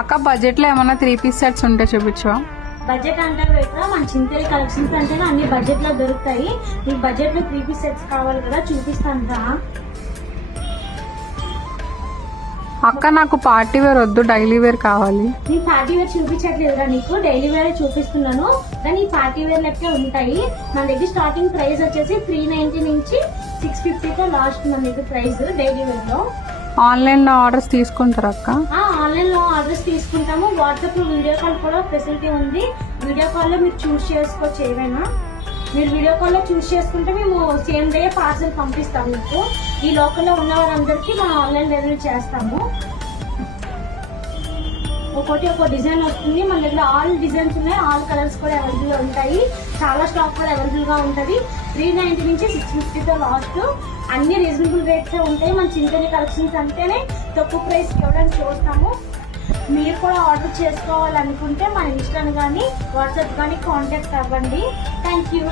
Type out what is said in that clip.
అక్క బడ్జెట్ లో ఏమన్నా 3-piece సెట్స్ ఉంటే చూపించవా? బడ్జెట్ అంటే ఇక్కడ మన చింతేరి కలెక్షన్స్ అంటే అన్ని బడ్జెట్ లో దొరుకుతాయి. మీకు బడ్జెట్ లో 3-piece సెట్స్ కావాలి కదా, చూపిస్తాను రా. అక్క నాకు పార్టీ వేర్ వద్దు, డైలీ వేర్ కావాలి. నేను పార్టీ వేర్ చూపించట్లేదురా నీకు, డైలీ వేర్ చూపిస్తున్నాను. కానీ పార్టీ వేర్ లెక్కే ఉంటాయి. మన దగ్గర స్టార్టింగ్ ప్రైస్ వచ్చేసి 390 నుంచి 650తో లాస్ట్ మన దగ్గర ప్రైస్ డైలీ వేర్ లో. ఆన్లైన్ లో ఆర్డర్స్ తీసుకుంటారా అక్క? ఆన్లైన్ లో ఆర్డర్స్ తీసుకుంటాము. వాట్సాప్ లో వీడియో కాల్ కూడా ఫెసిలిటీ ఉంది. వీడియో కాల్ లో మీరు చూస్ చేసుకోవచ్చు ఏమైనా. మీరు వీడియో కాల్ లో చూస్ చేసుకుంటే మేము సేమ్ డే పార్సల్ పంపిస్తాము మీకు. ఈ లోకల్లో ఉన్న వారందరికీ మనం ఆన్లైన్ డెలివరీ చేస్తాము. ఒక్కో డిజైన్ వస్తుంది మన దగ్గర. ఆల్ డిజైన్స్ ఉన్నాయి, ఆల్ కలర్స్ కూడా అవైలబుల్ గా ఉంటాయి. చాలా స్టాక్ కూడా అవైలబుల్ గా ఉంటది. 390 నుంచి 650తో లాస్ట్. అన్ని రీజనబుల్ రేట్స్ ఉంటాయి. మన చింతని కలెక్షన్స్ అంటేనే తక్కువ ప్రైస్ ఇవ్వడానికి చూస్తాము. మీరు కూడా ఆర్డర్ చేసుకోవాలనుకుంటే మన ఇన్స్టాని కానీ వాట్సాప్ కానీ కాంటాక్ట్ అవ్వండి. Thank you.